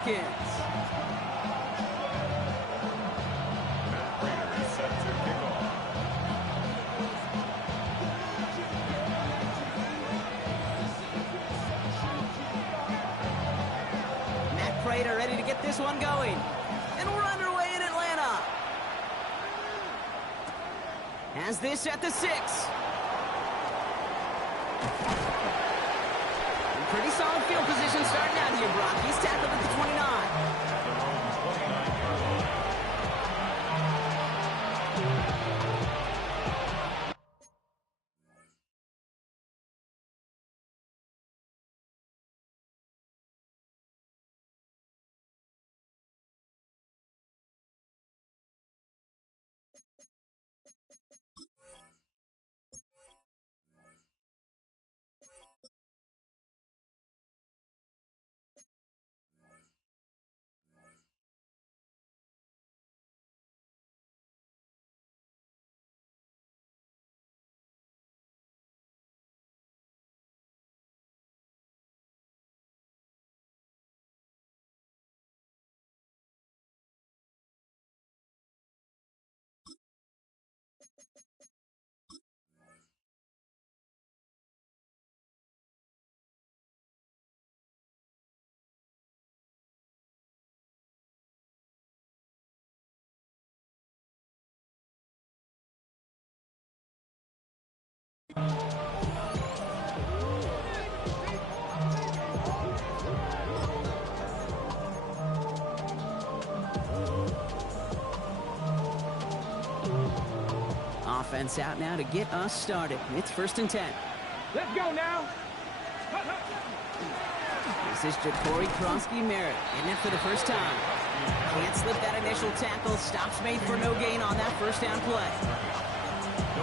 Falcons. Prater ready to get this one going. And we're underway in Atlanta. Has this at the 6. Pretty solid field position starting out here, Brock. He's tackled at the 29. Offense out now to get us started. It's 1st and 10. Let's go now. This is Ja'Cory Krosky-Merritt getting it for the first time. Can't slip that initial tackle. Stops made for no gain on that first down play.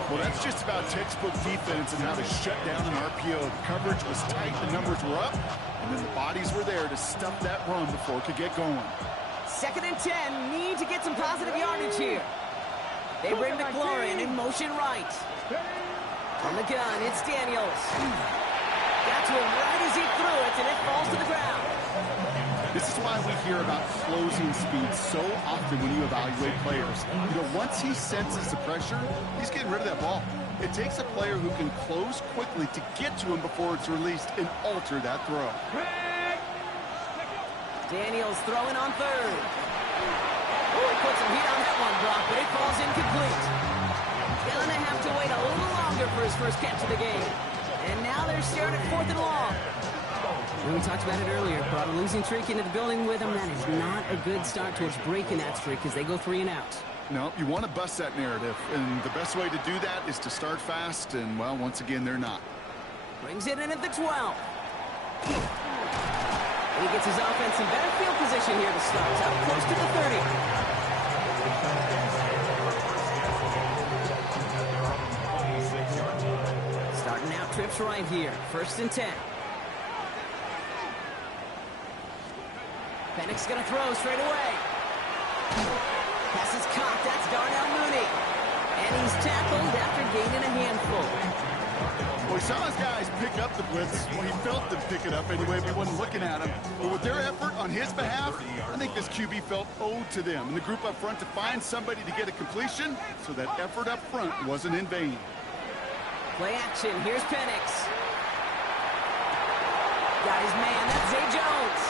Well, that's just about textbook defense and how to shut down an RPO. The coverage was tight, the numbers were up, and then the bodies were there to stuff that run before it could get going. 2nd and 10. Need to get some positive yardage here. They bring McLaurin in motion right. On the gun, it's Daniels. Got to him right as he threw it, and it falls to the ground. This is why we hear about closing speed so often when you evaluate players. You know, once he senses the pressure, he's getting rid of that ball. It takes a player who can close quickly to get to him before it's released and alter that throw. Daniels throwing on 3rd. Oh, he puts some heat on that one, Brock, but it falls incomplete. Gonna have to wait a little longer for his first catch of the game. And now they're staring at 4th and long. We talked about it earlier. Brought a losing streak into the building with them. That is not a good start towards breaking that streak as they go 3 and out. No, you want to bust that narrative. And the best way to do that is to start fast. And, well, once again, they're not. Brings it in at the 12. He gets his offense in better field position here to start. Up close to the 30. Starting out trips right here. 1st and 10. Penix going to throw straight away. Pass is caught. That's Darnell Mooney. And he's tackled after gaining a handful. Well, he saw his guys pick up the blitz. Well, he felt them pick it up anyway, but he wasn't looking at him. But with their effort on his behalf, I think this QB felt owed to them. And the group up front to find somebody to get a completion, so that effort up front wasn't in vain. Play action. Here's Penix. Got his man. That's Zay Jones.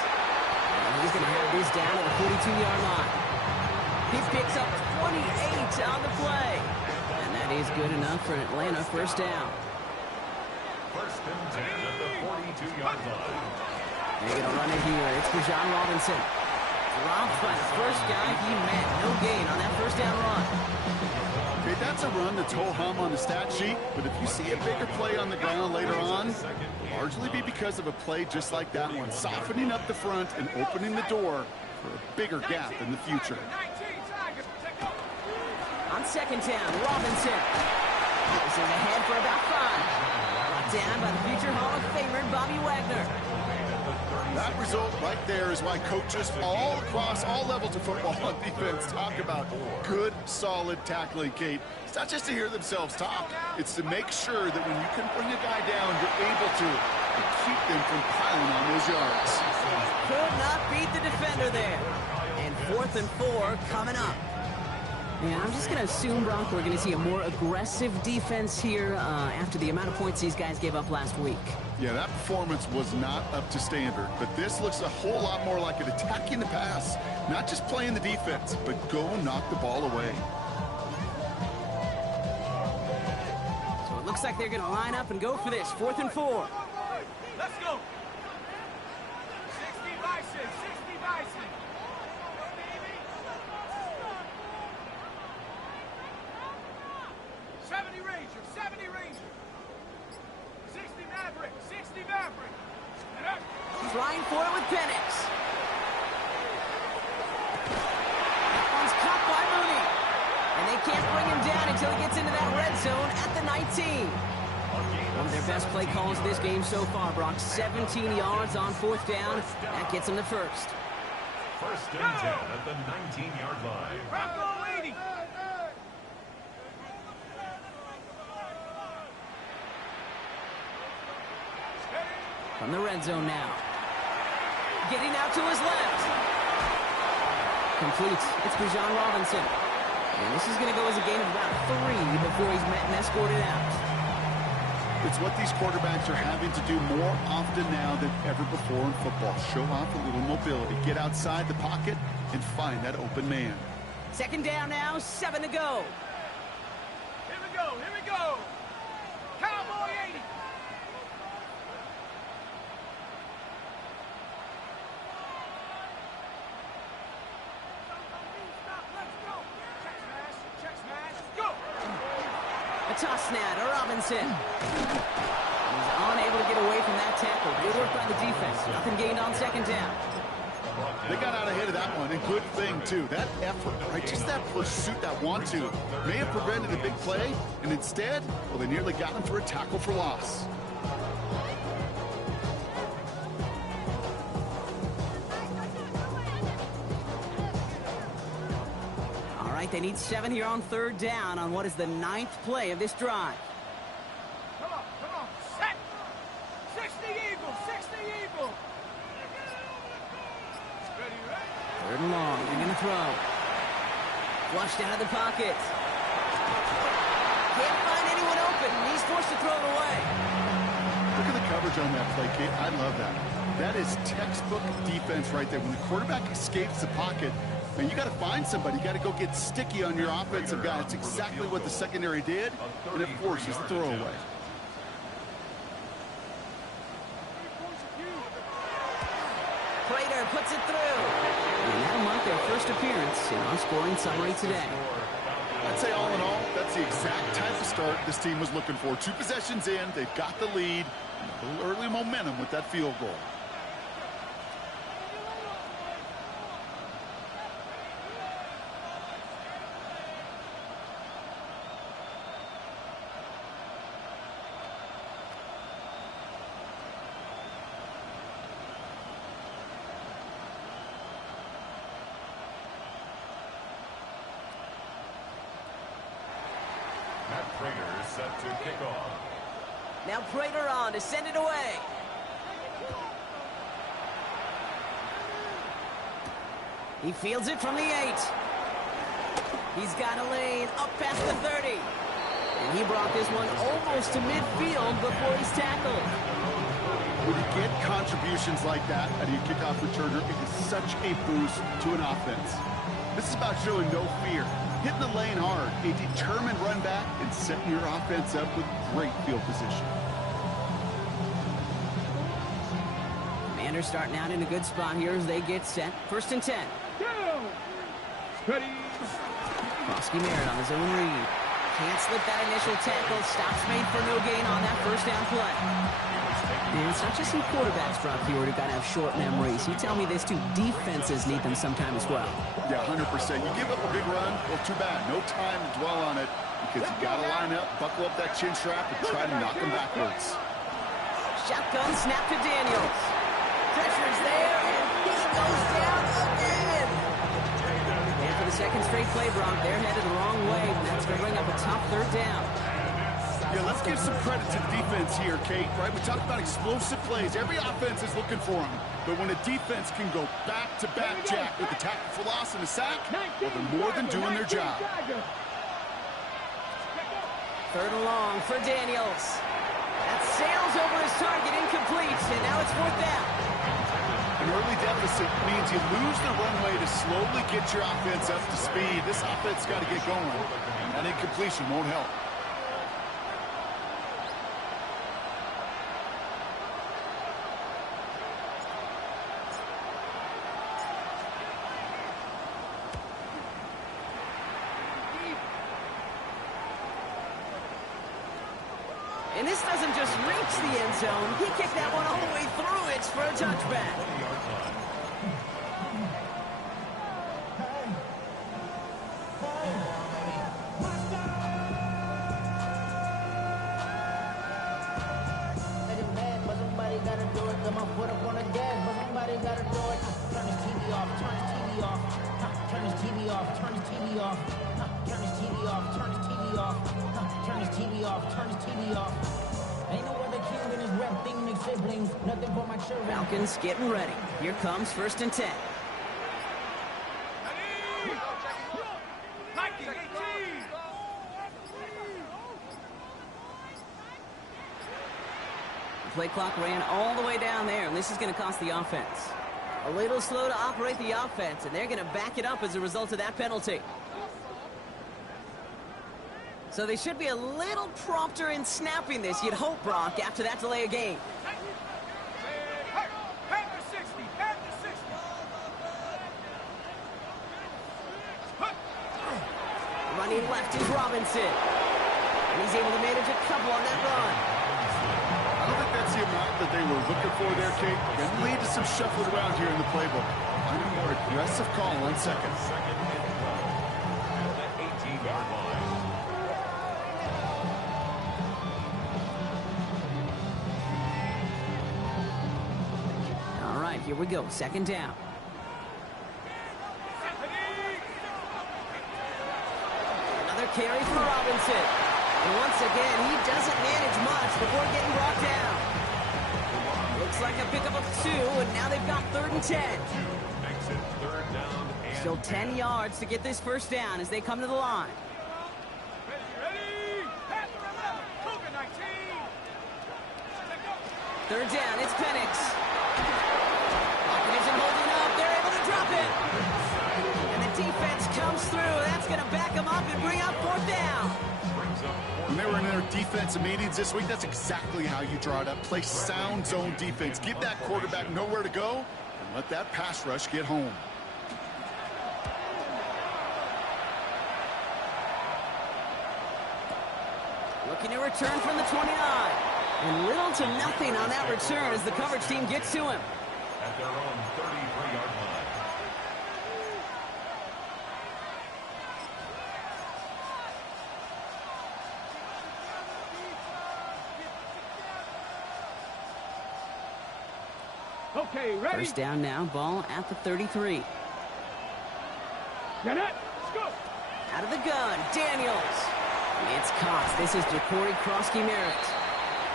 And he's going to have this down at the 42-yard line. He picks up 28 on the play. And that is good enough for an Atlanta first down. 1st and 10 at the 42-yard line. They're going to run it here. It's Bijan Robinson. Dropped by the first guy he met. No gain on that first down run. Okay, that's a run that's ho-hum on the stat sheet, but if you see a bigger play on the ground later on, it'll largely be because of a play just like that one, softening up the front and opening the door for a bigger gap in the future. On 2nd down, Robinson. This is ahead for about 5. Brought down by the future Hall of Famer, Bobby Wagner. That result right there is why coaches all across all levels of football on defense talk about good, solid tackling, Kate. It's not just to hear themselves talk. It's to make sure that when you can bring a guy down, you're able to keep them from piling on those yards. Could not beat the defender there. And 4th and 4 coming up. Yeah, I'm just going to assume, Brock, we're going to see a more aggressive defense here after the amount of points these guys gave up last week. Yeah, that performance was not up to standard, but this looks a whole lot more like it attacking the pass, not just playing the defense, but go knock the ball away. So it looks like they're going to line up and go for this. 4th and 4. Let's go. 60 Bison, 60 Bison. 70 Ranger, 70 Ranger. 60 Maverick, 60 Maverick. Trying for it with Penix. That one's caught by Mooney. And they can't bring him down until he gets into that red zone at the 19. One of their best play calls this game so far, Brock. 17 yards on 4th down. That gets them the first. 1st and 10 at the 19-yard line. Bravo 80. From the red zone now. Getting out to his left. Complete. It's Bijan Robinson. And this is going to go as a game of about 3 before he's met and escorted out. It's what these quarterbacks are having to do more often now than ever before in football. Show off a little mobility. Get outside the pocket and find that open man. 2nd down now, 7 to go. Here we go, here we go. Cowboy 80. A toss snap to Robinson. He's unable to get away from that tackle. Good work by the defense. Nothing gained on 2nd down. They got out ahead of that one, and good thing, too. That effort, right? Just that pursuit, that want-to, may have prevented a big play, and instead, well, they nearly got him for a tackle for loss. All right, they need 7 here on 3rd down on what is the 9th play of this drive. Come on, set. 60 Eagle, 60 Eagle. Ready, ready. 3rd and long, they're going to throw. Flushed out of the pocket. Can't find anyone open. He's forced to throw it away. Look at the coverage on that play, Kate. I love that. That is textbook defense right there. When the quarterback escapes the pocket, man, you got to find somebody. You got to go get sticky on your offensive guy. It's exactly what the secondary did, and it forces the throwaway. Prater puts it through. And that'll mark their first appearance in our scoring summary today. I'd say all in all, that's the exact type of start this team was looking for. 2 possessions in, they've got the lead, a little early momentum with that field goal. Prater set to kick off. Now Prater on to send it away. He fields it from the 8. He's got a lane up past the 30. And he brought this one almost to midfield before he's tackled. When you get contributions like that out of your kickoff returner, it is such a boost to an offense. This is about showing no fear. Hitting the lane hard, a determined run back, and setting your offense up with great field position. Commanders starting out in a good spot here as they get set. 1st and 10. Ready. Roski Merritt on his own read. Can't slip that initial tackle. Stops made for no gain on that 1st down play. And it's not just some quarterbacks, Brock Huard, who got to have short memories. You tell me this too, defenses need them sometime as well. Yeah, 100%. You give up a big run, well, too bad. No time to dwell on it because you got to line up, buckle up that chin strap, and try to knock them backwards. Shotgun snap to Daniels. Pressure's there, and he goes down again. And for the 2nd straight play, Brock, they're headed the wrong way, and that's going to bring up a tough 3rd down. Yeah, let's give some credit to the defense here, Kate, right? We talked about explosive plays. Every offense is looking for them. But when a defense can go back-to-back jack with a tackle for loss and a sack, well, they're more than doing their job. 3rd and long for Daniels. That sails over his target, incomplete, and now it's 4th down. An early deficit means you lose the runway to slowly get your offense up to speed. This offense got to get going. That incompletion won't help. And this doesn't just reach the end zone. He kicked that one all the way through it for a touchback. Falcons getting ready. Here comes 1st and 10. The play clock ran all the way down there, and this is going to cost the offense. A little slow to operate the offense, and they're going to back it up as a result of that penalty. So they should be a little prompter in snapping this, you'd hope, Brock, after that delay of game. Running left is Robinson. And he's able to manage a couple on that run. I don't think that's the amount that they were looking for there, Kate. Going to lead to some shuffling around here in the playbook. Find a more aggressive call on 2nd. All right, here we go. 2nd down. Carry for Robinson. And once again, he doesn't manage much before getting brought down. Looks like a pickup of 2, and now they've got 3rd and 10. Still 10 yards to get this 1st down as they come to the line. Third down, it's Penix. Hawkins isn't holding up. They're able to drop it. And the defense comes through. That's going to back them up and bring up 4th down. When they were in their defensive meetings this week, that's exactly how you draw it up. Play sound zone defense. Give that quarterback nowhere to go and let that pass rush get home. Looking to return from the 29. And little to nothing on that return as the coverage team gets to him. At their own 33-yard line. Okay, ready? 1st down now, ball at the 33. Get it. Let's go. Out of the gun, Daniels. It's caught. This is Ja'Cory Krosky-Merritt.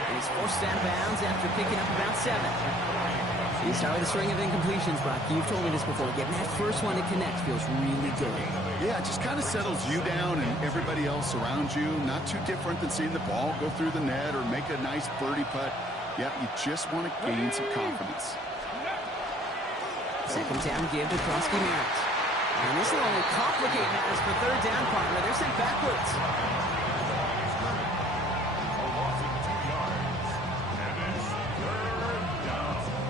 And he's forced out of bounds after picking up about 7. You start with a string of incompletions, Brock. You've told me this before. Getting that first one to connect feels really good. Yeah, it just kind of settles you down and everybody else around you. Not too different than seeing the ball go through the net or make a nice birdie putt. Yep, you just want to gain some confidence. 2nd down give to Krosky-Merritt. And this will only complicate matters for 3rd down, partner. They're sent backwards.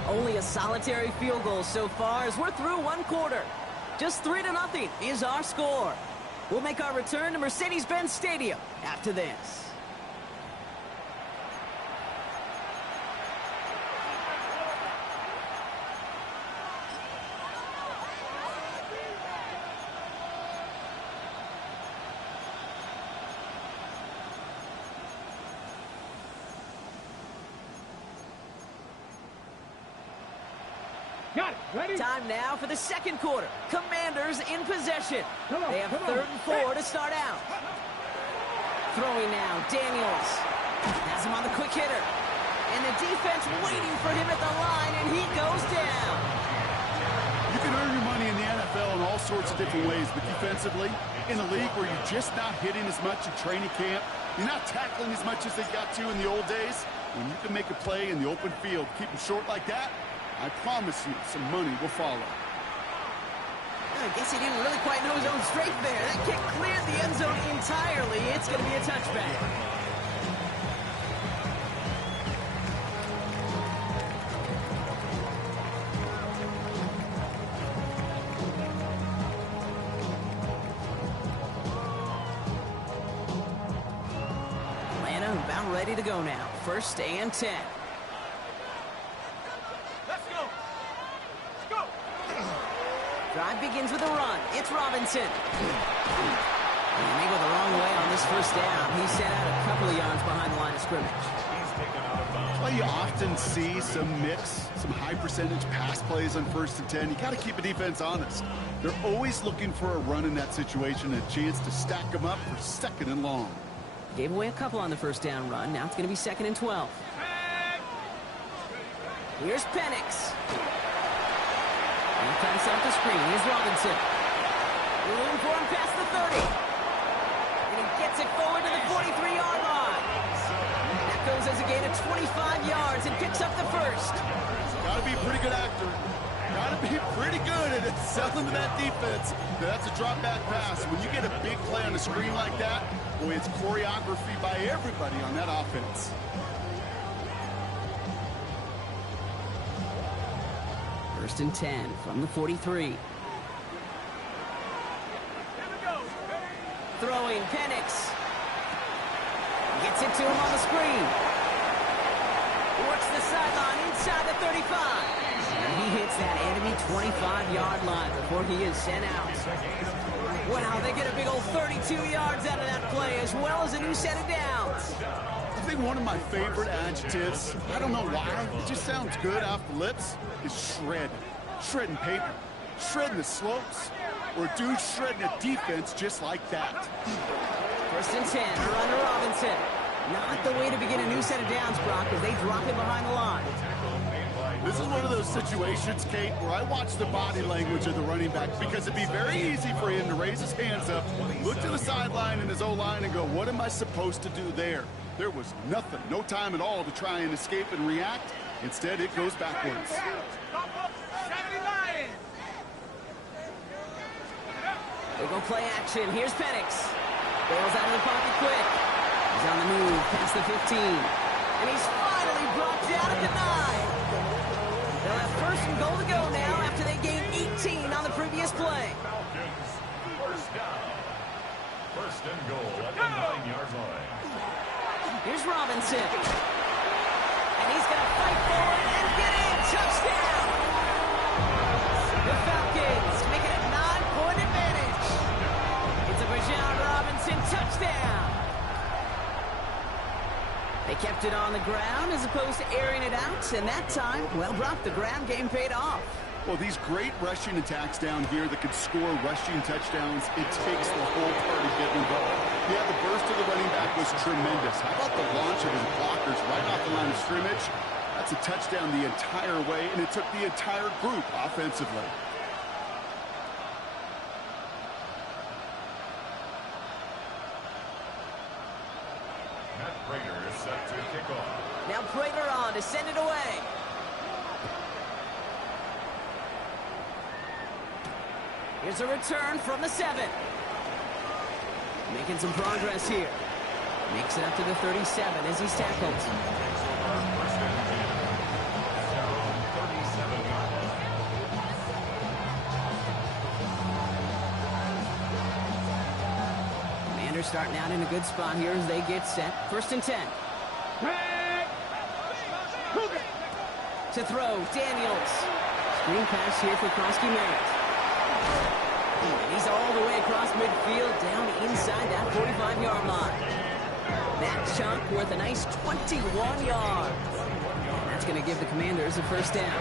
Only a solitary field goal so far as we're through 1 quarter. Just 3-0 is our score. We'll make our return to Mercedes-Benz Stadium after this. Got it. Ready? Time now for the 2nd quarter. Commanders in possession. They have 3rd and 4 to start out. Throwing now, Daniels. Has him on the quick hitter. And the defense waiting for him at the line, and he goes down. You can earn your money in the NFL in all sorts of different ways, but defensively, in a league where you're just not hitting as much in training camp, you're not tackling as much as they got to in the old days, when you can make a play in the open field, keep them short like that, I promise you some money will follow. I guess he didn't really quite know his own strength there. That kick cleared the end zone entirely. It's going to be a touchback. About ready to go now. 1st and 10. Let's go. Let's go. Drive begins with a run. It's Robinson. And they go the wrong way on this 1st down. He's sent out a couple of yards behind the line of scrimmage. That's why you often see some mix, some high percentage pass plays on 1st and 10. You got to keep a defense honest. They're always looking for a run in that situation, a chance to stack them up for 2nd and long. Gave away a couple on the 1st down run. Now it's going to be 2nd and 12. Here's Penix. He comes off the screen. Here's Robinson. Room for him past the 30. And he gets it forward to the 43-yard line. That goes as a gain of 25 yards and picks up the 1st. Got to be a pretty good actor. Got to be pretty good at selling to that defense. That's a drop back pass. When you get a big play on the screen like that, boy, it's choreography by everybody on that offense. First and 10 from the 43. Throwing Penix. Gets it to him on the screen. Works the sideline inside the 35. And he hits that enemy 25-yard line before he is sent out. Wow, they get a big old 32 yards out of that play, as well as a new set of downs. I think one of my favorite adjectives, I don't know why, it just sounds good off the lips, is shred. Shredding paper, shredding the slopes, or a dude shredding a defense just like that. 1st and 10, run to Robinson. Not the way to begin a new set of downs, Brock, as they drop it behind the line. This is one of those situations, Kate, where I watch the body language of the running back, because it'd be very easy for him to raise his hands up, look to the sideline in his O-line and go, what am I supposed to do there? There was nothing, no time at all to try and escape and react. Instead, it goes backwards. They go play action. Here's Penix. Bails out of the pocket quick. He's on the move past the 15. And he's finally brought down at the 9. They'll have 1st and goal to go now after they gained 18 on the previous play. Falcons, 1st down. 1st and goal at the 9-yard line. Here's Robinson. And he's going to fight forward and get in. Touchdown. The Falcons make it a 9-point advantage. It's a Bijan Robinson touchdown. They kept it on the ground as opposed to airing it out, and that time, well, Brock, the ground game paid off. Well, these great rushing attacks down here that could score rushing touchdowns, it takes the whole party getting involved. Yeah, the burst of the running back was tremendous. How about the launch of his blockers right off the line of scrimmage? That's a touchdown the entire way, and it took the entire group offensively. Prater is set to kick off. Now Prater on to send it away. Here's a return from the 7. Making some progress here. Makes it up to the 37 as he's tackled. Commanders starting out in a good spot here as they get set. 1st and 10. To throw, Daniels. Screen pass here for Krosky Merritt. And he's all the way across midfield, down inside that 45-yard line. That chunk worth a nice 21 yards. That's going to give the Commanders a 1st down.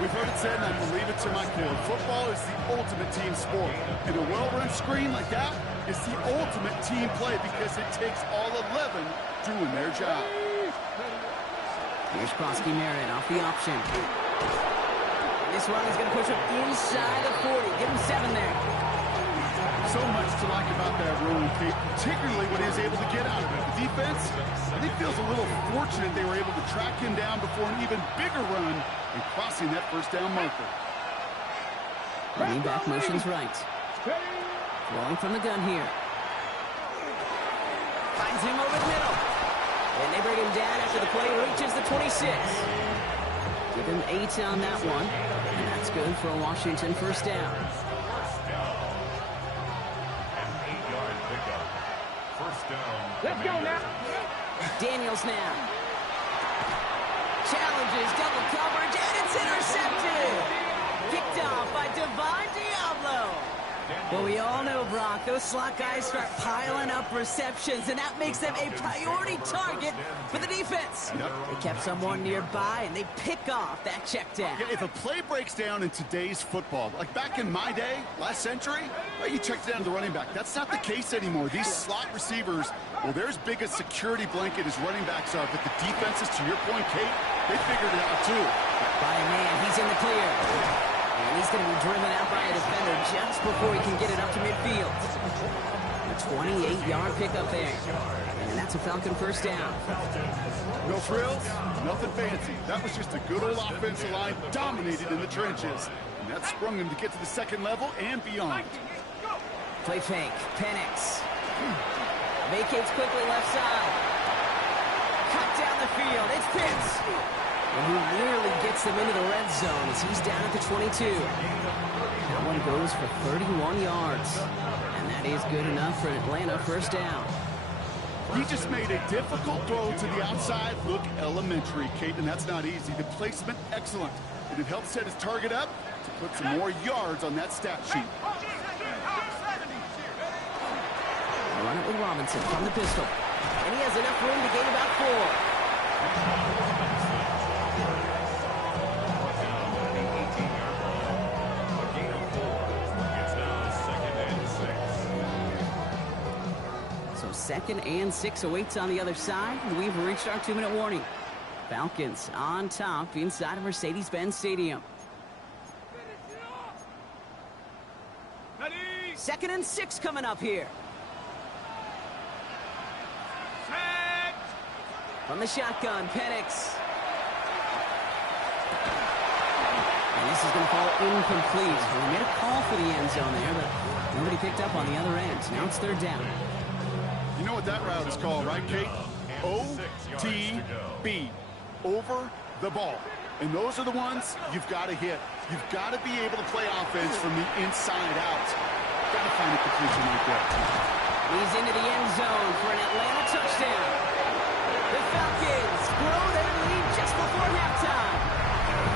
We've heard it said, and I believe it to my core. Football is the ultimate team sport. And a well-run screen like that is the ultimate team play because it takes all 11 doing their job. Here's Krosky Merritt off the option. And this one is going to push him inside the 40. Give him 7 there. So much to like about that run, Kate, particularly when he was able to get out of it. The defense, I think, feels a little fortunate they were able to track him down before an even bigger run and crossing that first down marker. Running back motions right. Rolling from the gun here. Finds him over the middle. And they bring him down after the play reaches the 26. Give him 8 on that one. And that's good for a Washington first down. Let's go now. Daniels now. Challenges, double coverage, and it's intercepted. Kicked off by Divine Diablo. Well, we all know, Brock, those slot guys start piling up receptions, and that makes them a priority target for the defense. They kept someone nearby, and they pick off that check down. Yeah, if a play breaks down in today's football, like back in my day, last century, well, you checked down the running back. That's not the case anymore. These slot receivers, well, they're as big a security blanket as running backs are, but the defenses, to your point, Kate, they figured it out too. By a man, he's in the clear. And he's going to be driven out by a defender just before he can get it up to midfield. A 28-yard pickup there. And that's a Falcon first down. No frills, nothing fancy. That was just a good old offensive line dominated in the trenches. And that sprung him to get to the second level and beyond. Play fake. Penix. Vacates quickly left side. Cut down the field. It's Pitts. And he nearly gets them into the red zone as he's down at the 22. That one goes for 31 yards. And that is good enough for an Atlanta first down. He just made a difficult throw to the outside. Look elementary, Kate, and that's not easy. The placement, excellent. And it helped set his target up to put some more yards on that stat sheet. Run it with Robinson from the pistol. And he has enough room to gain about 4. Second and 6 awaits on the other side. We've reached our 2-minute warning. Falcons on top inside of Mercedes-Benz Stadium. Second and 6 coming up here. From the shotgun, Penix. And this is going to fall incomplete. Well, he made a call for the end zone there, but nobody picked up on the other end. Now it's third down. You know what that route is called, right, Kate? OTB, over the ball. And those are the ones you've got to hit. You've got to be able to play offense from the inside out. Got to find a completion right there. He's into the end zone for an Atlanta touchdown. The Falcons grow their lead just before halftime.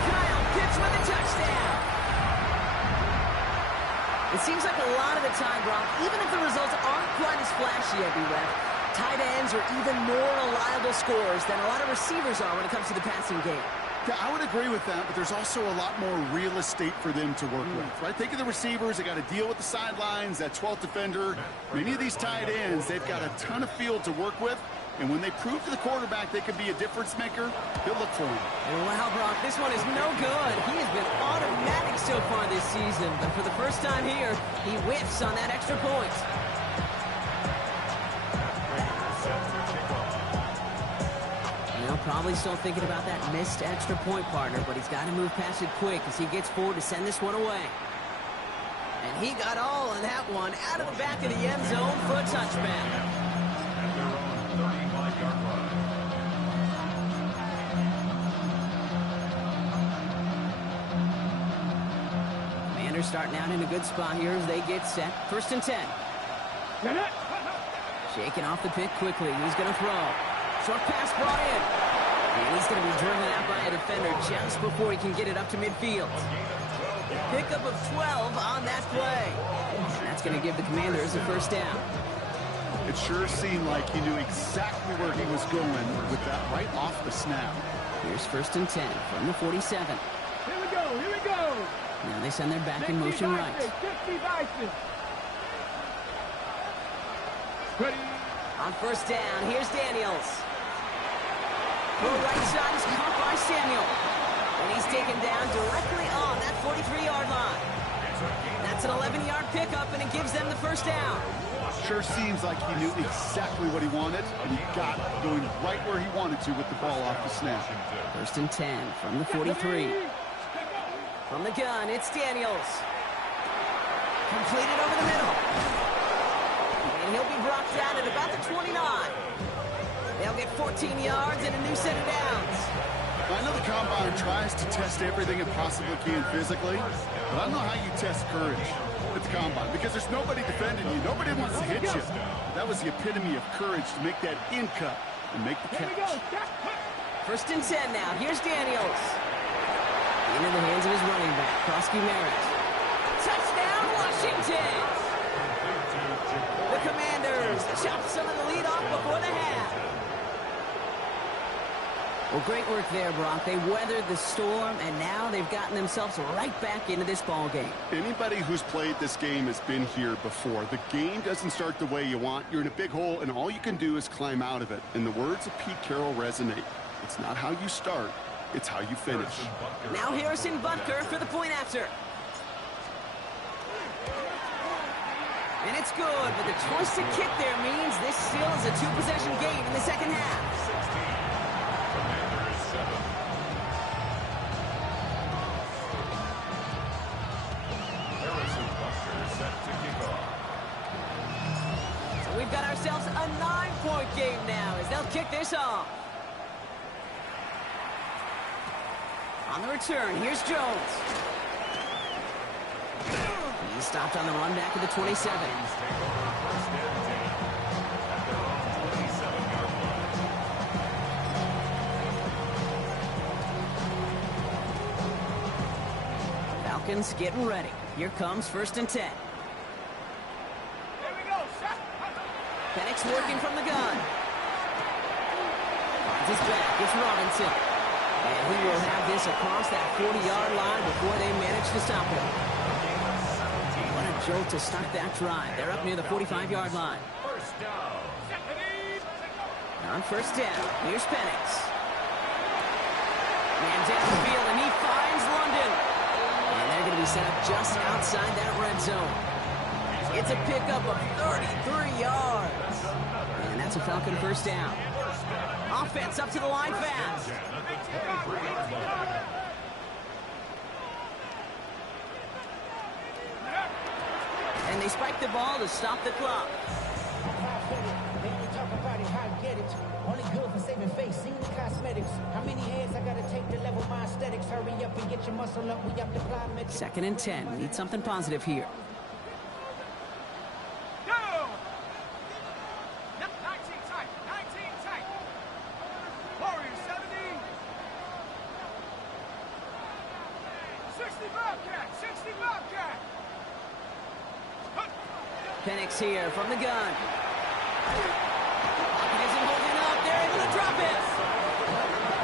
Kyle Pitts with a touchdown. It seems like a lot of the time, Brock, even if the results aren't quite as flashy every rep, tight ends are even more reliable scorers than a lot of receivers are when it comes to the passing game. Yeah, I would agree with that, but there's also a lot more real estate for them to work with, right? Think of the receivers. They got to deal with the sidelines, that 12th defender. Many of these tight ends, they've got a ton of field to work with. And when they prove to the quarterback they can be a difference maker, he'll look for him. Wow, Brock, this one is no good. He has been automatic so far this season, but for the first time here, he whiffs on that extra point. Probably still thinking about that missed extra point, partner, but he's got to move past it quick as he gets forward to send this one away. And he got all on that one out of the back of the end zone for a touchback. Commanders starting out in a good spot here as they get set. First and 10. Shaking off the pick quickly. He's going to throw. Short pass brought in. And he's going to be driven out by a defender just before he can get it up to midfield. Pickup of 12 on that play. And that's going to give the Commanders a first down. It sure seemed like he knew exactly where he was going with that right off the snap. Here's first and 10 from the 47. Here we go, here we go. Now they send their back in motion right. On first down, here's Daniels. The right side is caught by Samuel. And he's taken down directly on that 43-yard line. That's an 11-yard pickup, and it gives them the first down. Sure seems like he knew exactly what he wanted, and he got going right where he wanted to with the ball off the snap. First and 10 from the 43. From the gun, it's Daniels. Completed over the middle. And he'll be brought down at about the 29. They'll get 14 yards and a new set of downs. I know the Combine tries to test everything it possibly can physically, but I don't know how you test courage at the Combine because there's nobody defending you. Nobody wants to hit you. That was the epitome of courage to make that in cut and make the catch. First and 10 now. Here's Daniels. Into the hands of his running back, Krosky Merritt. Touchdown, Washington! The Commanders chop some of the lead off before the half. Well, great work there, Brock. They weathered the storm, and now they've gotten themselves right back into this ball game. Anybody who's played this game has been here before. The game doesn't start the way you want. You're in a big hole, and all you can do is climb out of it. And the words of Pete Carroll resonate. It's not how you start, it's how you finish. Now Harrison Butker for the point after. And it's good, but the choice to kick there means this still is a two-possession game in the second half. So we've got ourselves a 9-point game now as they'll kick this off. On the return, here's Jones. He's stopped on the run back at the 27. Falcons getting ready. Here comes first and 10. Here we go, shot. Penix working from the gun. Finds his back. It's Robinson. And he will have this across that 40-yard line before they manage to stop him. What a jolt to start that drive. They're up near the 45-yard line. First down. On first down, here's Penix. Man down the field, and he finds London. And they're going to be set up just outside that red zone. It's a pickup of 33 yards. And that's a Falcon first down. Offense up to the line fast. And they spike the ball to stop the clock. Only good for saving face, seen the cosmetics. How many heads I gotta take to level my aesthetics? Hurry up and get your muscle up. We have to apply metrics. Second and 10. Need something positive here. Go! 19 tight. 19 tight. Warriors 70. 60 Bobcat. 60 Bobcat. Penix here from the gun. Isn't holding up. They're able to drop it.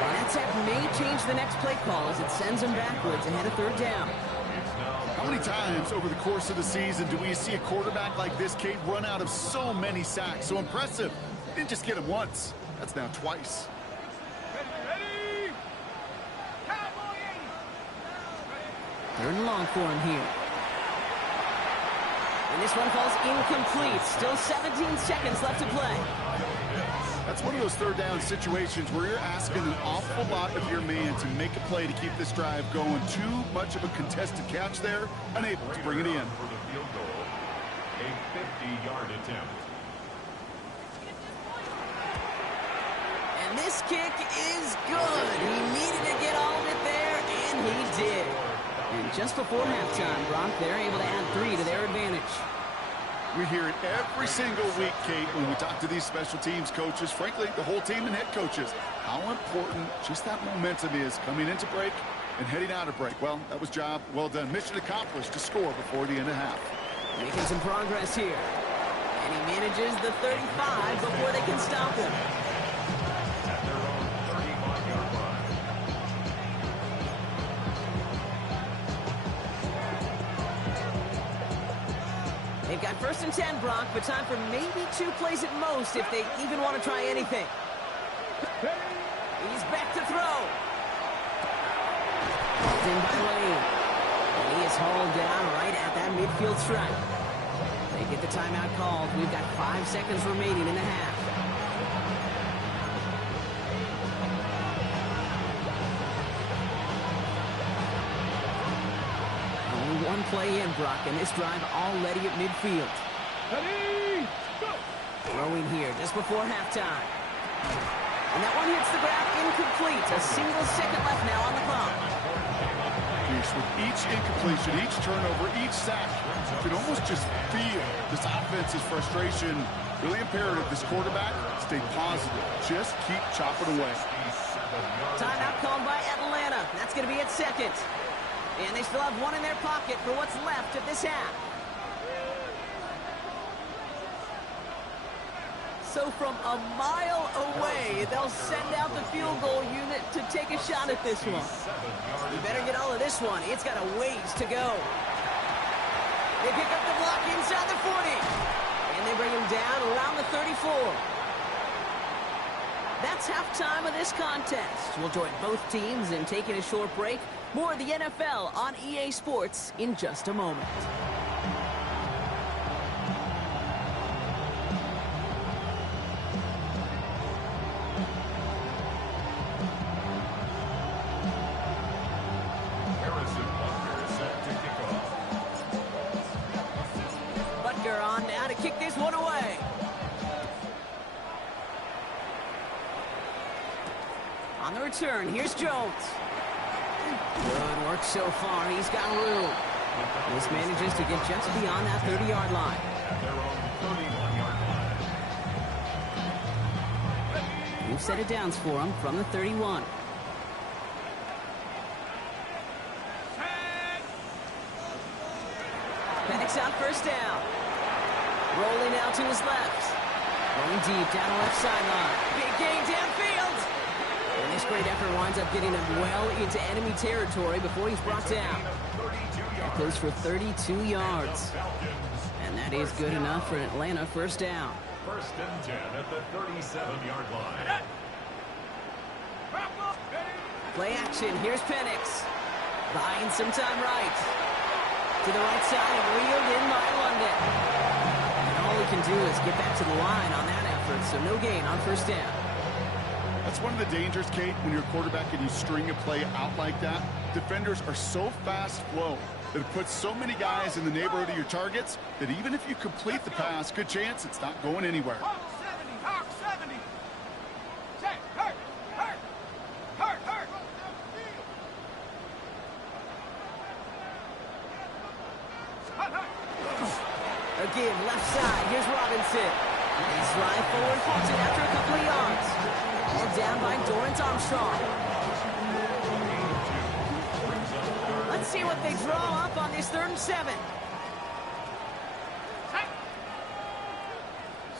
And that sack may change the next play call as it sends them backwards ahead of third down. How many times over the course of the season do we see a quarterback like this kid run out of so many sacks? So impressive. He didn't just get him once. That's now twice. Ready? Cowboy 80. Third and long for him here. And this one falls incomplete. Still 17 seconds left to play. That's one of those third down situations where you're asking an awful lot of your man to make a play to keep this drive going. Too much of a contested catch there, unable to bring it in. For the field goal, a 50-yard attempt. And this kick is good. He needed to get all of it there, and he did. And just before halftime, Brock, they're able to add 3 to their advantage. We hear it every single week, Kate, when we talk to these special teams coaches, frankly, the whole team and head coaches, how important just that momentum is coming into break and heading out of break. Well, that was job well done. Mission accomplished to score before the end of half. Making some progress here. And he manages the 35 before they can stop him. At their own 35-yard line. They've got first and 10, Brock, but time for maybe 2 plays at most if they even want to try anything. He's back to throw. Balled in by Lane. And he is hauled down right at that midfield stripe. They get the timeout called. We've got 5 seconds remaining in the half. Only one play in, Brock, and this drive already at midfield. Ready, go! Throwing here just before halftime. And that one hits the ground incomplete. A single second left now on the clock. With each incompletion, each turnover, each sack, you can almost just feel this offense's frustration. Really imperative this quarterback stay positive. Just keep chopping away. Timeout called by Atlanta. That's going to be at second. And they still have one in their pocket for what's left of this half. So from a mile away, they'll send out the field goal unit to take a shot at this one. You better get all of this one. It's got a ways to go. They pick up the block inside the 40. And they bring him down around the 34. That's halftime of this contest. We'll join both teams in taking a short break. More of the NFL on EA Sports in just a moment. Kick this one away. On the return, here's Jones. Good work so far. He's got room. This manages to get just beyond that 30-yard line. At their own 31-yard line. New set of downs for him from the 31. Penix on first down. Rolling out to his left. Going deep down the left sideline. Big gain downfield. And this great effort winds up getting him well into enemy territory before he's brought down. That goes for 32 yards. And that is good enough for an Atlanta first down. First and 10 at the 37-yard line. Play action. Here's Penix. Buying some time right. To the right side and reeled in by London. All we can do is get back to the line on that effort, so no gain on first down. That's one of the dangers, Kate, when you're a quarterback and you string a play out like that. Defenders are so fast flow that it puts so many guys in the neighborhood of your targets that even if you complete the pass, good chance it's not going anywhere. Hawk 70, Hawk 70. Check, hurt, hurt, hurt, hurt. Again, left side. Here's Robinson. He's right forward, punching after a couple of yards. All down by Dorrance Armstrong. Let's see what they draw up on this 3rd and 7.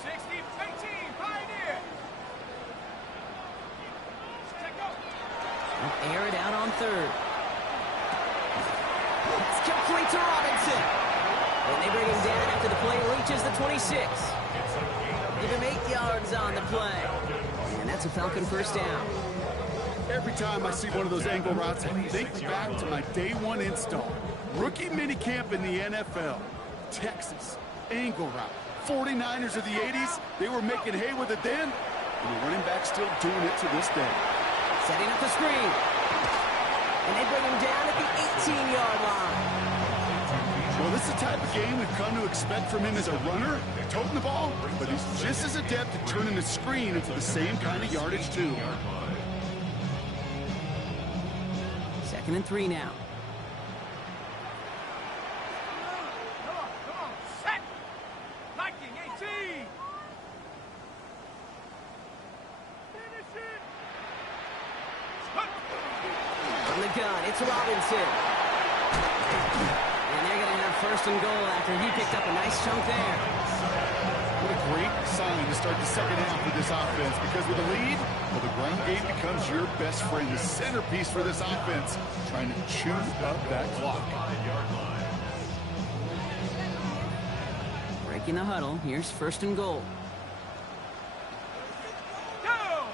60-18, Pioneer. They'll air it out on 3rd. It's complete to Robinson. And they bring him down after the play reaches the 26. Give him 8 yards on the play. And that's a Falcon first down. Every time I see one of those angle routes, I think back to my day one install. Rookie minicamp in the NFL. Texas, angle route. 49ers of the 80s, they were making hay with it then, and the running back's still doing it to this day. Setting up the screen. And they bring him down at the 18-yard line. Well, this is the type of game we've come to expect from him as a runner, toting the ball, but he's just as adept at turning the screen into the same kind of yardage, too. 2nd and 3 now. Come on, set. Liking 18. Finish it. From the gun, it's Robinson. And they're going to have 1st and goal after he picked up a nice chunk there. What a great sign to start the second half of this offense, because with a lead, well, the ground game becomes your best friend, the centerpiece for this offense, trying to chew up that clock. Breaking the huddle, here's 1st and goal. Go.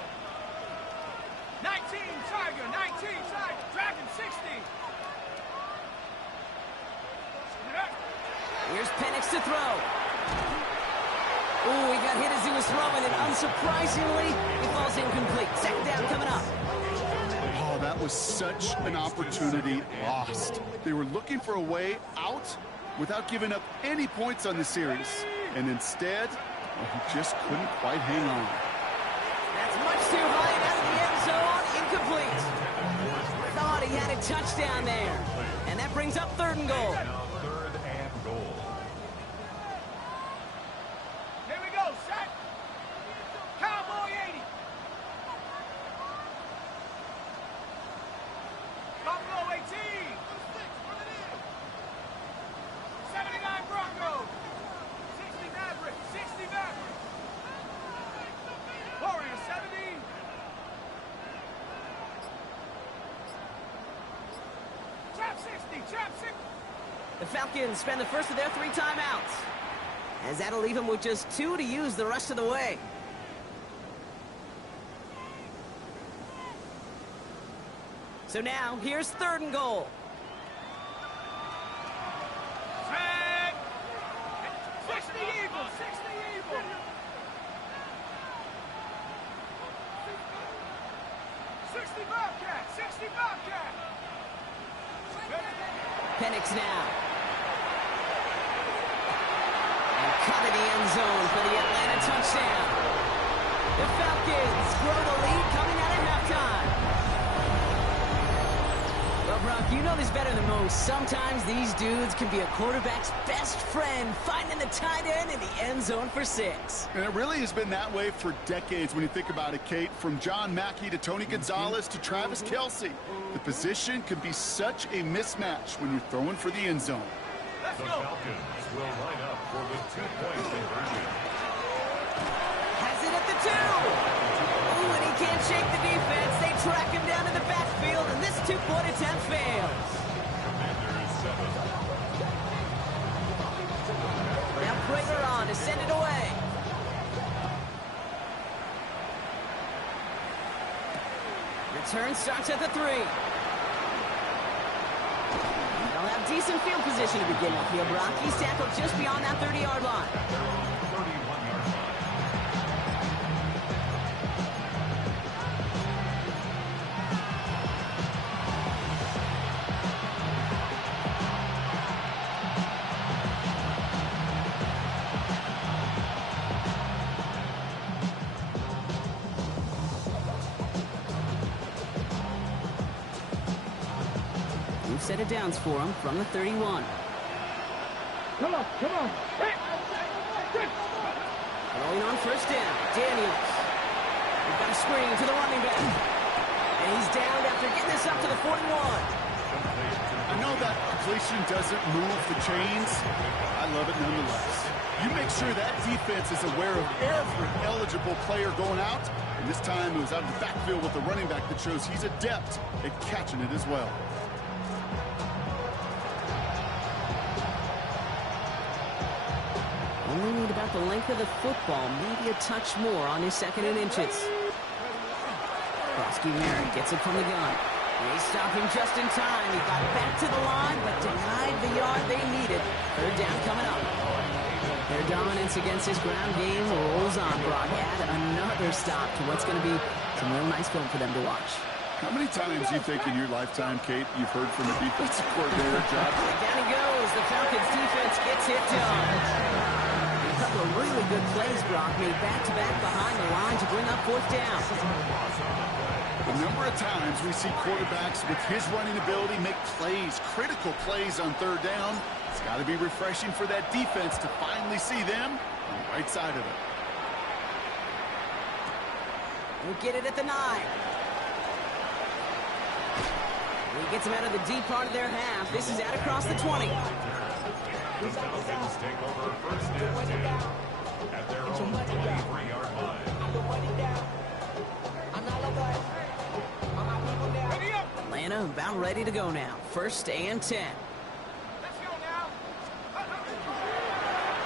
Here's Penix to throw. Ooh, he got hit as he was throwing, and unsurprisingly, he falls incomplete. Second down coming up. Oh, that was such an opportunity lost. They were looking for a way out without giving up any points on the series. And instead, well, he just couldn't quite hang on. That's much too high and out of the end zone. Incomplete. Thought he had a touchdown there. And that brings up 3rd and goal. Now 3rd and goal. Here we go, set. Cowboy 80. Buffalo 18. 79 Broncos. 60 Maverick. 60 Maverick. Warrior 70. Trap 60. Trap 60. The Falcons spend the first of their 3 timeouts, as that'll leave them with just 2 to use the rest of the way. So now, here's 3rd and goal. Set. 60 Eagles. 60 Eagles. 60 Bobcat. 60 Bobcat. Penix now. And cut in the end zone for the Atlanta touchdown. The Falcons grow the lead coming out of halftime. Well, Brock, you know this better than most. Sometimes these dudes can be a quarterback's best friend, finding the tight end in the end zone for 6. And it really has been that way for decades when you think about it, Kate. From John Mackey to Tony Gonzalez to Travis Kelce. The position can be such a mismatch when you're throwing for the end zone. Let's The go. Falcons will line up for the 2-point conversion. Has it at the 2. Ooh, and he can't shake the defense. They track him down in the backfield, and this 2-point attempt fails. Commanders 7. Now Prater on to send it away. Return starts at the 3. They'll have decent field position to begin with here, Brock. He's tackled just beyond that 30-yard line. 31-yard line. New set of downs for him from the 31. Come on. Hey. Throwing on first down, Daniels. We've got a screen to the running back. And he's down after getting this up to the 41. I know that completion doesn't move the chains. I love it nonetheless. You make sure that defense is aware of every eligible player going out. And this time it was out of the backfield with the running back that shows he's adept at catching it as well. Only need about the length of the football, maybe a touch more on his 2nd and inches. Krosky Merritt gets it from the gun. They stop him just in time. He got back to the line, but denied the yard they needed. 3rd down coming up. Their dominance against his ground game rolls on, Brock. Add another stop to what's going to be some real nice film for them to watch. How many times do you think in your lifetime, Kate, you've heard from a defensive coordinator, Job? Down he goes. The Falcons defense gets it done. A couple of really good plays, Brock, made back-to-back behind the line to bring up 4th down. The number of times we see quarterbacks with his running ability make plays, critical plays on 3rd down. It's got to be refreshing for that defense to finally see them on the right side of it. We'll get it at the 9. He gets him out of the deep part of their half. This is out across the 20. The Falcons take over 1st and 10 at their own 23-yard line. Ready up. Atlanta about ready to go now. 1st and 10. Let's go now.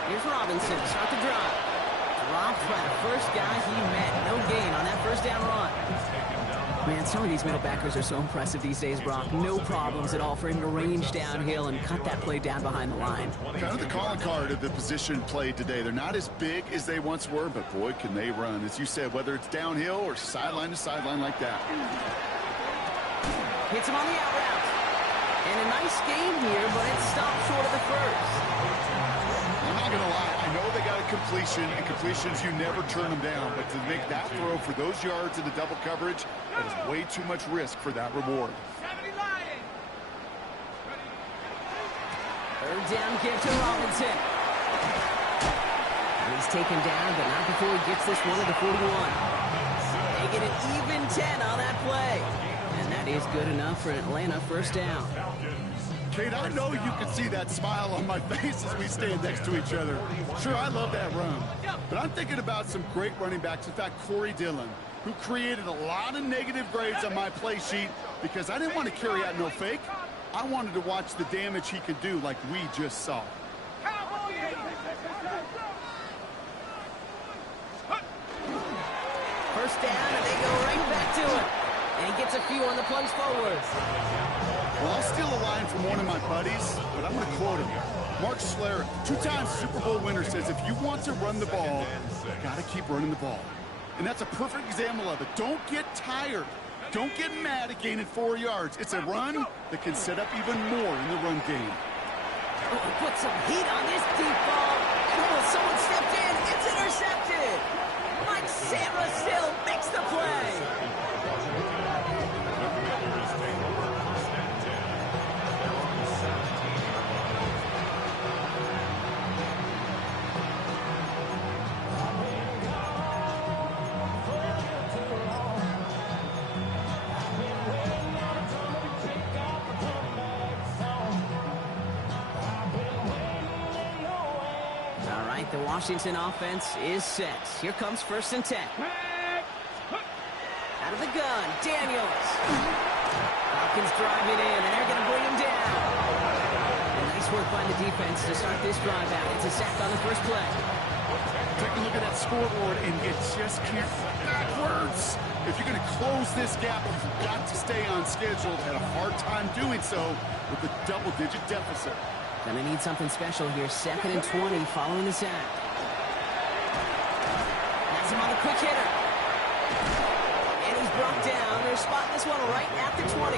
Here's Robinson. Start the drive. Dropped by the first guy he met. No gain on that 1st down run. Taken down by Man, some of these middle backers are so impressive these days, Brock. No problems at all for him to range downhill and cut that play down behind the line. Kind of the calling card of the position played today. They're not as big as they once were, but boy, can they run. As you said, whether it's downhill or sideline to sideline like that. Hits him on the out route. And a nice game here, but it stopped short of the first. I'm not going to lie. I know they got a completion, and completions, you never turn them down. But to make that throw for those yards in the double coverage, that is way too much risk for that reward. 70 Lions. Third down give to Robinson. And he's taken down, but not before he gets this one to the 41. They get an even 10 on that play. And that is good enough for an Atlanta first down. Kate, I know you can see that smile on my face as we stand next to each other. Sure, I love that run. But I'm thinking about some great running backs. In fact, Corey Dillon, who created a lot of negative grades on my play sheet because I didn't want to carry out no fake. I wanted to watch the damage he could do like we just saw. First down, and they go right back to it. And he gets a few on the plunge forwards. Well, I'll steal a line from one of my buddies, but I'm going to quote him. Mark Schlereth, two-time Super Bowl winner, says if you want to run the ball, you got to keep running the ball. And that's a perfect example of it. Don't get tired. Don't get mad at gaining 4 yards. It's a run that can set up even more in the run game. Oh, he put some heat on this deep ball. Oh, someone stepped in. It's intercepted. Mike Sandra still makes the play. The Washington offense is set. Here comes 1st and 10. Out of the gun, Daniels. Falcons drive it in, and they're going to bring him down. And nice work by the defense to start this drive out. It's a sack on the first play. Take a look at that scoreboard, and you just can't backwards. If you're going to close this gap, you've got to stay on schedule. Had a hard time doing so with a double-digit deficit. Gonna need something special here. 2nd and 20 following the sack. That's him on the quick hitter. And he's brought down. They're spotting this one right at the 20.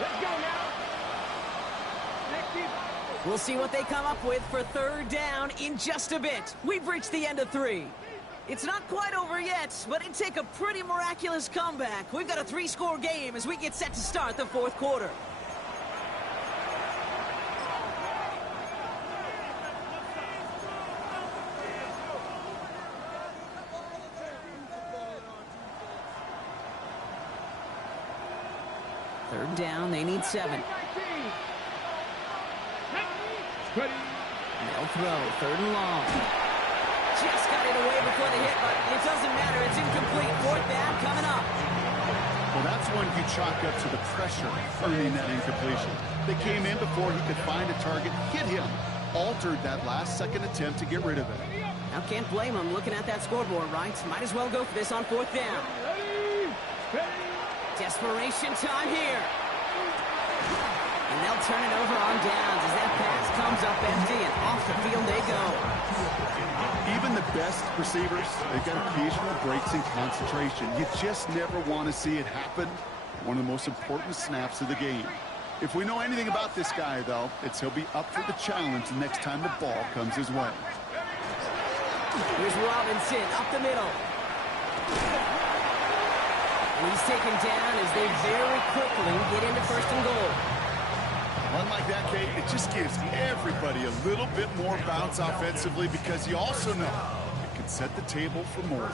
Let's go now. We'll see what they come up with for 3rd down in just a bit. We've reached the end of 3. It's not quite over yet, but it'd take a pretty miraculous comeback. We've got a 3-score game as we get set to start the 4th quarter. Third down, they need 7. They'll throw, 3rd and long. Just got it away before the hit, but it doesn't matter. It's incomplete. 4th down coming up. Well, that's one you chalk up to the pressure earning that incompletion. They came in before he could find a target, hit him, altered that last-second attempt to get rid of it. Now, can't blame him looking at that scoreboard, right? Might as well go for this on 4th down. Desperation time here. And they'll turn it over on downs as that pass comes up empty, and off the field they go. Even the best receivers, they've got occasional breaks in concentration. You just never want to see it happen. One of the most important snaps of the game. If we know anything about this guy, though, it's he'll be up for the challenge the next time the ball comes his way. Here's Robinson up the middle. And he's taken down as they very quickly get into 1st and goal. Unlike that, Kate, it just gives everybody a little bit more bounce offensively because you also know it can set the table for more.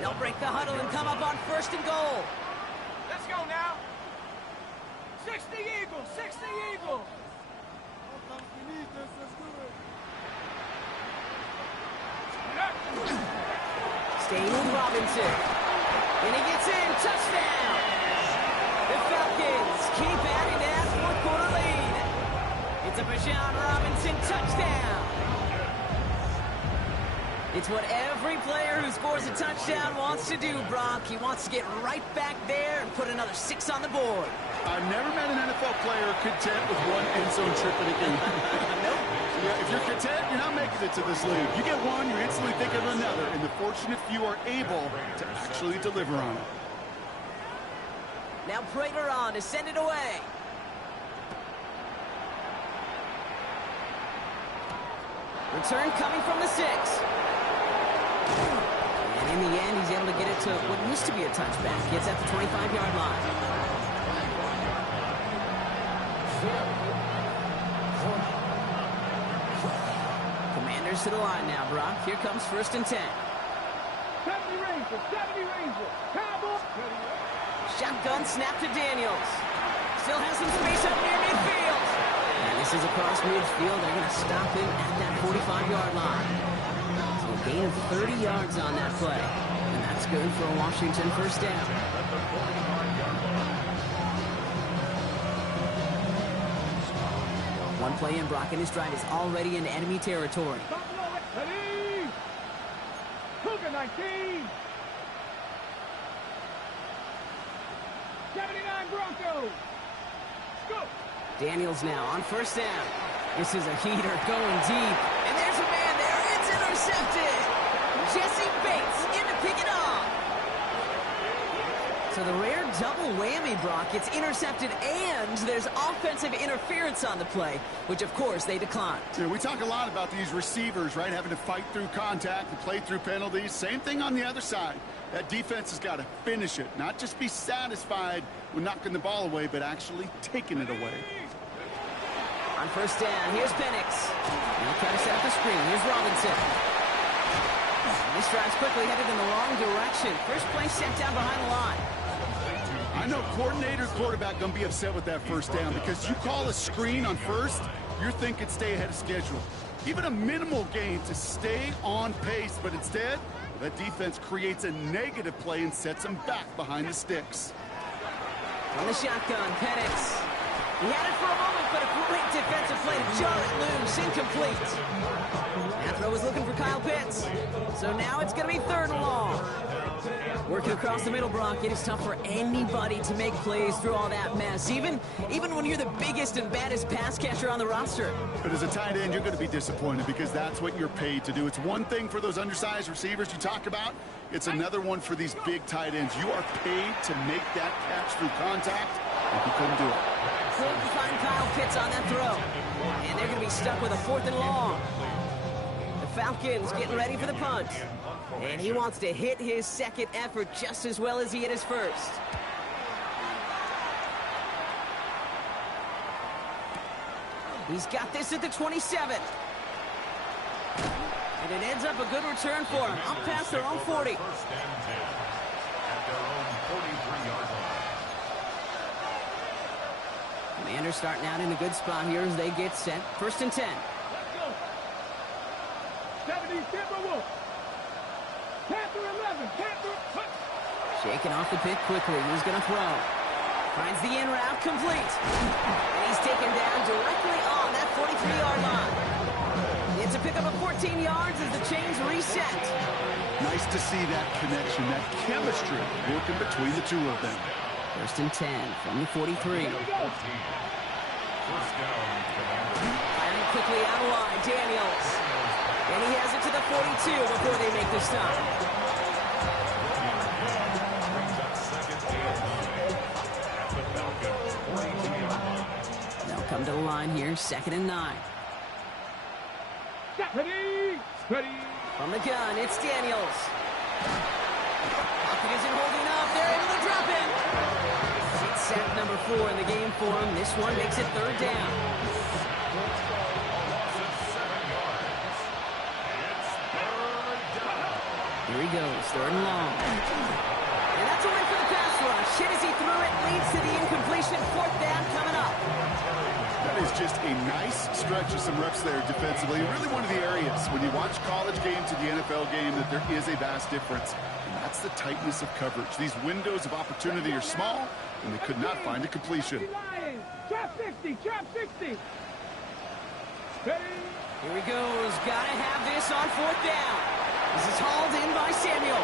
They'll break the huddle and come up on 1st and goal. Let's go now. 60 Eagles, 60 Eagles. Staying with Robinson. And he gets in. Touchdown. The Falcons keep adding that 4th quarter lead. It's a Bijan Robinson touchdown. It's what every player who scores a touchdown wants to do, Brock. He wants to get right back there and put another 6 on the board. I've never met an NFL player content with one end zone trip in a game. Nope. Yeah, if you're content, you're not making it to this league. You get one, you're instantly thinking of another, and the fortunate few are able to actually deliver on it. Now Prater on to send it away. Return coming from the 6. And in the end, he's able to get it to what used to be a touchback. Gets at the 25-yard line. Commanders to the line now, Brock. Here comes 1st and 10. 70 Rangers, 70 Rangers. Cowboys. Shotgun snap to Daniels. Still has some space up near midfield. And this is across midfield. They're going to stop him at that 45-yard line. So a gain of 30 yards on that play. And that's good for a Washington 1st down. One play in, Brock, and his drive is already in enemy territory. Ready. Cougar 19. 79 Broncos. Go. Daniels now on 1st down. This is a heater going deep. And there's a man there. It's intercepted. Jesse Bates in to pick it off. So the rare double whammy, Brock. It's intercepted and there's offensive interference on the play, which, of course, they declined. Yeah, we talk a lot about these receivers, right, having to fight through contact and play through penalties. Same thing on the other side. That defense has got to finish it, not just be satisfied with knocking the ball away, but actually taking it away. On 1st down, here's Penix. He'll try to set up the screen. Here's Robinson. This drive's quickly headed in the wrong direction. First play set down behind the line. I know coordinator, quarterback going to be upset with that 1st down because you call a screen on 1st, you're thinking stay ahead of schedule. Even a minimal gain to stay on pace, but instead, that defense creates a negative play and sets them back behind the sticks. On the shotgun, Penix. He had it for a moment, but a great defensive play to jar it loose. Incomplete. That throw was looking for Kyle Pitts. So now it's going to be 3rd and long. Working across the middle, Brock, it is tough for anybody to make plays through all that mess, even when you're the biggest and baddest pass catcher on the roster. But as a tight end, you're going to be disappointed because that's what you're paid to do. It's one thing for those undersized receivers you talk about. It's another one for these big tight ends. You are paid to make that catch through contact, and he couldn't do it. Couldn't find Kyle Pitts on that throw. And they're going to be stuck with a 4th and long. The Falcons getting ready for the punt. And he wants to hit his 2nd effort just as well as he hit his 1st. He's got this at the 27. And it ends up a good return for him. Up past their own 40. 1st and 10 at their own 43-yard line. Commanders starting out in a good spot here as they get set. 1st and 10. Let's go. 70 Timberwolves. Panther 11. Panther. Put. Shaking off the pick quickly. He's going to throw. Finds the in route complete. And he's taken down directly on that 43-yard line. It's a pickup of 14 yards as the chains reset. Nice to see that connection, that chemistry working between the two of them. 1st and 10 from the 43. Here we go. 1st down, Commanders. Firing quickly out of line, Daniels. And he has it to the 42 before they make the stop. Brings up 2nd and 9 at the Falcons' 42-yard line. They'll come to the line here, 2nd and 9. Ready. Ready. From the gun, it's Daniels. Pocket isn't holding up. They're able to drop him. It's sack number 4 in the game for him. This one makes it 3rd down. Here he goes, 3rd and long. And that's a win for the pass rush. Hit as he threw it, leads to the incompletion. 4th down coming up. That is just a nice stretch of some reps there defensively. Really one of the areas when you watch college game to the NFL game that there is a vast difference. And that's the tightness of coverage. These windows of opportunity are small, and they could not find a completion. Trap 60. Trap 60. Here he goes. Gotta have this on 4th down. This is hauled in by Samuel.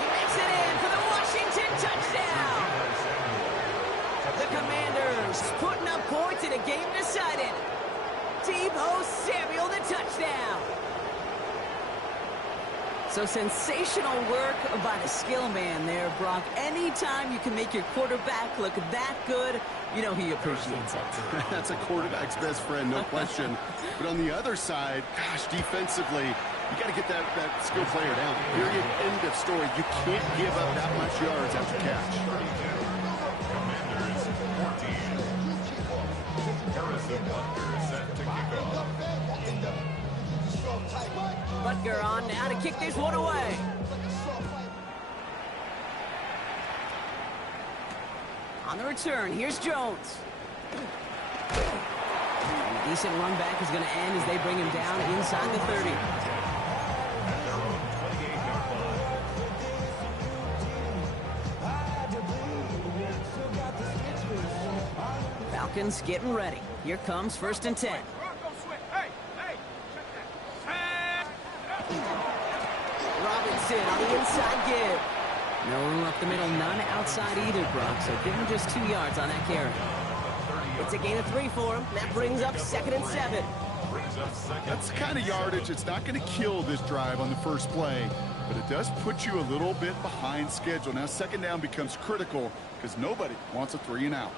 He makes it in for the Washington touchdown. The Commanders putting up points in a game decided. Deebo Samuel, the touchdown. So sensational work by the skill man there, Brock. Anytime you can make your quarterback look that good, you know he appreciates it. That's a quarterback's best friend, no question. But on the other side, gosh, defensively, you got to get that skill player down. Period. End of story. You can't give up that much yards after catch. Commanders 14. Harrison Butker set to kick off. Butker on now to kick this one away. On the return, here's Jones. A decent run back is going to end as they bring him down inside the 30. Falcons getting ready. Here comes 1st and 10. Robinson on the inside give. No room up the middle, none outside either, Brock. So give him just 2 yards on that carry. It's a gain of 3 for him. That brings up 2nd and 7. That's the kind of yardage. It's not going to kill this drive on the first play, but it does put you a little bit behind schedule. Now 2nd down becomes critical because nobody wants a 3 and out.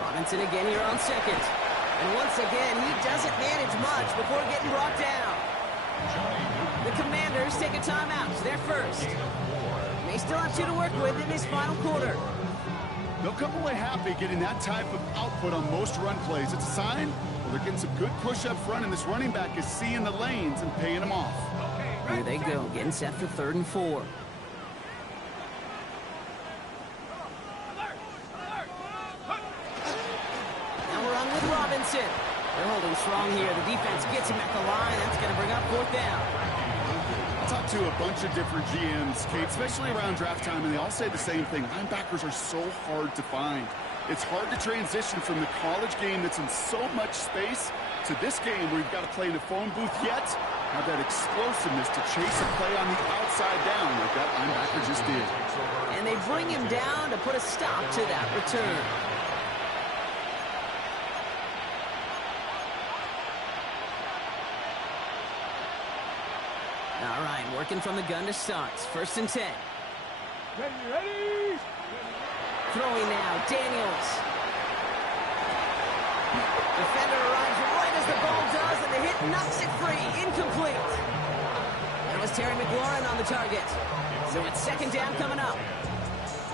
Robinson again here on 2nd. And once again, he doesn't manage much before getting brought down. The Commanders take a timeout. They're first. They still have 2 to work with in this final quarter. They'll come away happy getting that type of output on most run plays. It's a sign well, they're getting some good push up front, and this running back is seeing the lanes and paying them off. Here they go, getting set for 3rd and 4. Now we're on with Robinson. They're holding strong here. The defense gets him at the line. That's going to bring up 4th down. I talked to a bunch of different GMs, Kate, especially around draft time, and they all say the same thing. Linebackers are so hard to find. It's hard to transition from the college game that's in so much space to this game where you've got to play in a phone booth yet have that explosiveness to chase a play on the outside down like that linebacker just did. And they bring him down to put a stop to that return. All right, working from the gun to start. 1st and 10. Ready. Throwing now, Daniels. Defender arrives right as the ball does, and the hit knocks it free. Incomplete. That was Terry McLaurin on the target. So it's 2nd down coming up.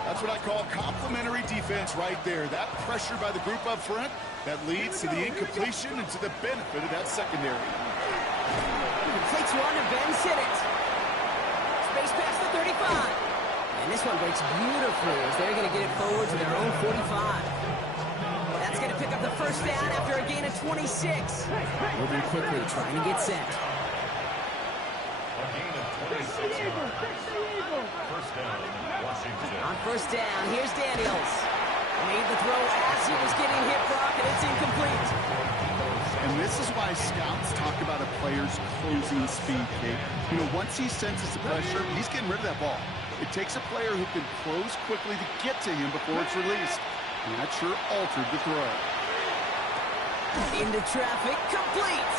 That's what I call complimentary defense right there. That pressure by the group up front, that leads to the incompletion and to the benefit of that secondary. Takes one to Ben Sinnott. Space past the 35. And this one breaks beautifully as they're going to get it forward to their own 45. That's going to pick up the 1st down after a gain of 26. Moving quickly, trying to get set. A gain of 26 yards. 1st down, Washington. On 1st down, here's Daniels. Made the throw as he was getting hit, Brock, and it's incomplete. And this is why scouts talk about a player's closing speed, Kate. You know, once he senses the pressure, he's getting rid of that ball. It takes a player who can close quickly to get to him before it's released. And that sure altered the throw. Into traffic, complete.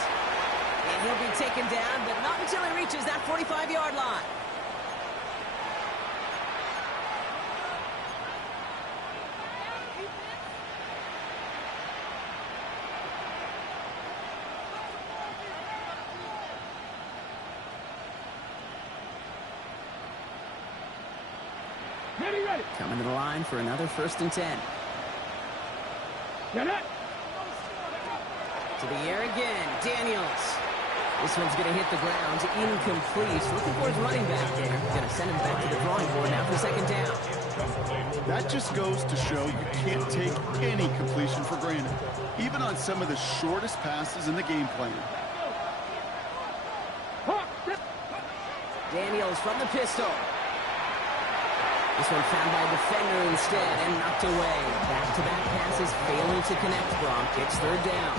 And he'll be taken down, but not until he reaches that 45-yard line. Ready. Coming to the line for another 1st and 10. To the air again, Daniels. This one's going to hit the ground, incomplete. Looking for his running back there. Going to send him back to the drawing board now for 2nd down. That just goes to show you can't take any completion for granted, even on some of the shortest passes in the game plan. Daniels from the pistol. This one found by a defender instead and knocked away. Back-to-back passes failing to connect, Bronk. It's third down.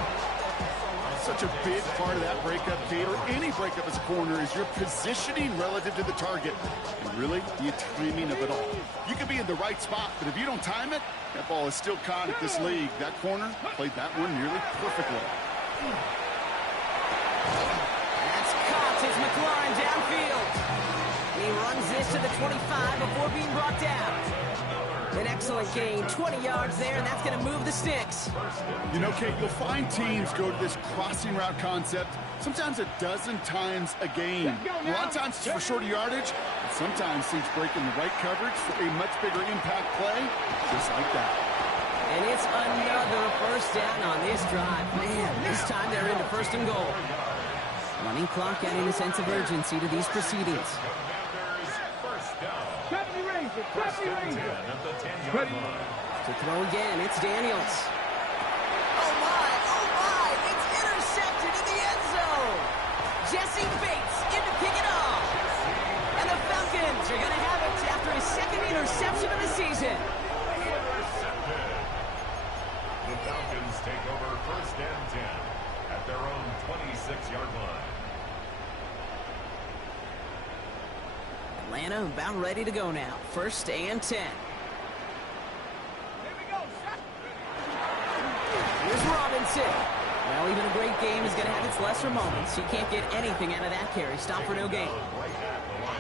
Such a big part of that breakup, Kate, or any breakup as a corner, is your positioning relative to the target. And really, the timing of it all. You can be in the right spot, but if you don't time it, that ball is still caught at this league. That corner played that one nearly perfectly. That's caught. It's McLaurin downfield. He runs this to the 25 before being brought down. An excellent gain, 20 yards there, and that's going to move the sticks. You know, Kate, you'll find teams go to this crossing route concept sometimes a dozen times a game. A lot of times it's for shorter yardage, and sometimes teams break in the right coverage for a much bigger impact play, just like that. And it's another first down on this drive. Man, this time they're into first and goal. Running clock adding a sense of urgency to these proceedings. To throw again, it's Daniels. Oh my, it's intercepted in the end zone. Jesse Bates in to pick it off. And the Falcons are going to have it after his second interception of the season. The Falcons take over first and 10 at their own 26-yard line. Atlanta about ready to go now. First and 10. Here's Robinson. Well, even a great game is going to have its lesser moments. You can't get anything out of that carry. Stop for no gain.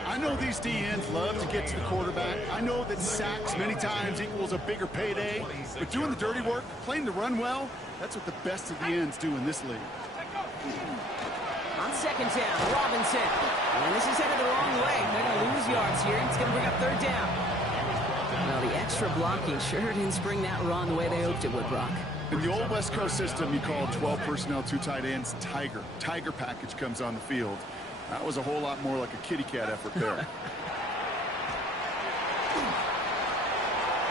I know these DNs love to get to the quarterback. I know that sacks many times equals a bigger payday. But doing the dirty work, playing the run well, that's what the best of the ends do in this league. On second down, Robinson. And this is headed the wrong way. They're going to lose yards here. It's going to bring up third down. Well, the extra blocking sure didn't spring that run the way they hoped it would, Brock. In the old West Coast system, you call 12 personnel, 2 tight ends, Tiger. Tiger package comes on the field. That was a whole lot more like a kitty cat effort there.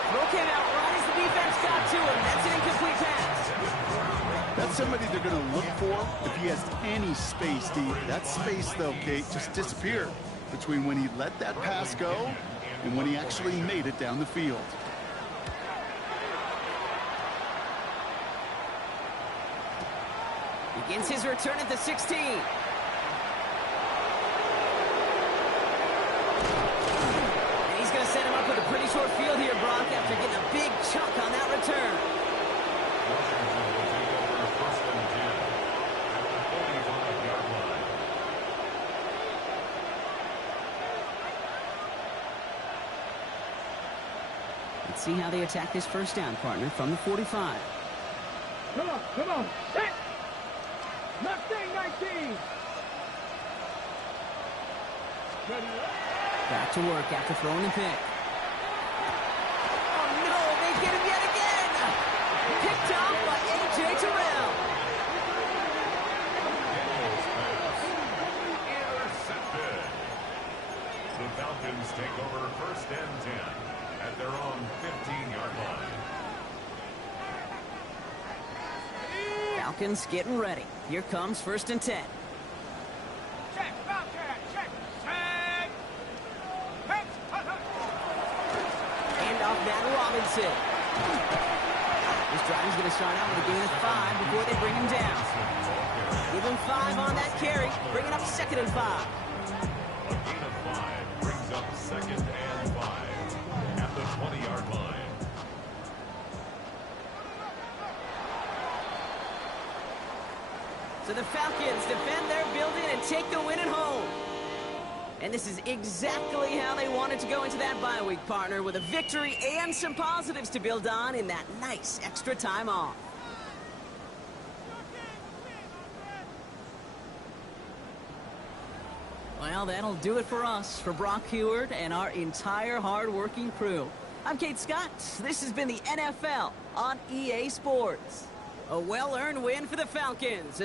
Throw came out right as the defense got to him. That's an incomplete pass. That's somebody they're going to look for if he has any space deep. That space, though, Kate, just disappeared between when he let that pass go and when he actually made it down the field. Begins his return at the 16. And he's going to set him up with a pretty short field here, Brock, after getting a big chunk on that return. Let's see how they attack this first down, partner, from the 45. Come on, set! Mustang 19! Back to work after throwing the pick. Oh no, they get him yet again! Picked off by A.J. Terrell. Intercepted. The Falcons take over first and 10 at their own 15-yard line. Falcons getting ready. Here comes first and 10. Check, Bobcat, check, tag! Hand off that Robinson. This drive is going to start out with a gain of 5 before they bring him down. Give him 5 on that carry, bringing up second and 5. A gain of 5 brings up second and 5 at the 20-yard line. So the Falcons defend their building and take the win at home. And this is exactly how they wanted to go into that bye week, partner, with a victory and some positives to build on in that nice extra time off. Well, that'll do it for us, for Brock Heward and our entire hard-working crew. I'm Kate Scott. This has been the NFL on EA Sports. A well-earned win for the Falcons.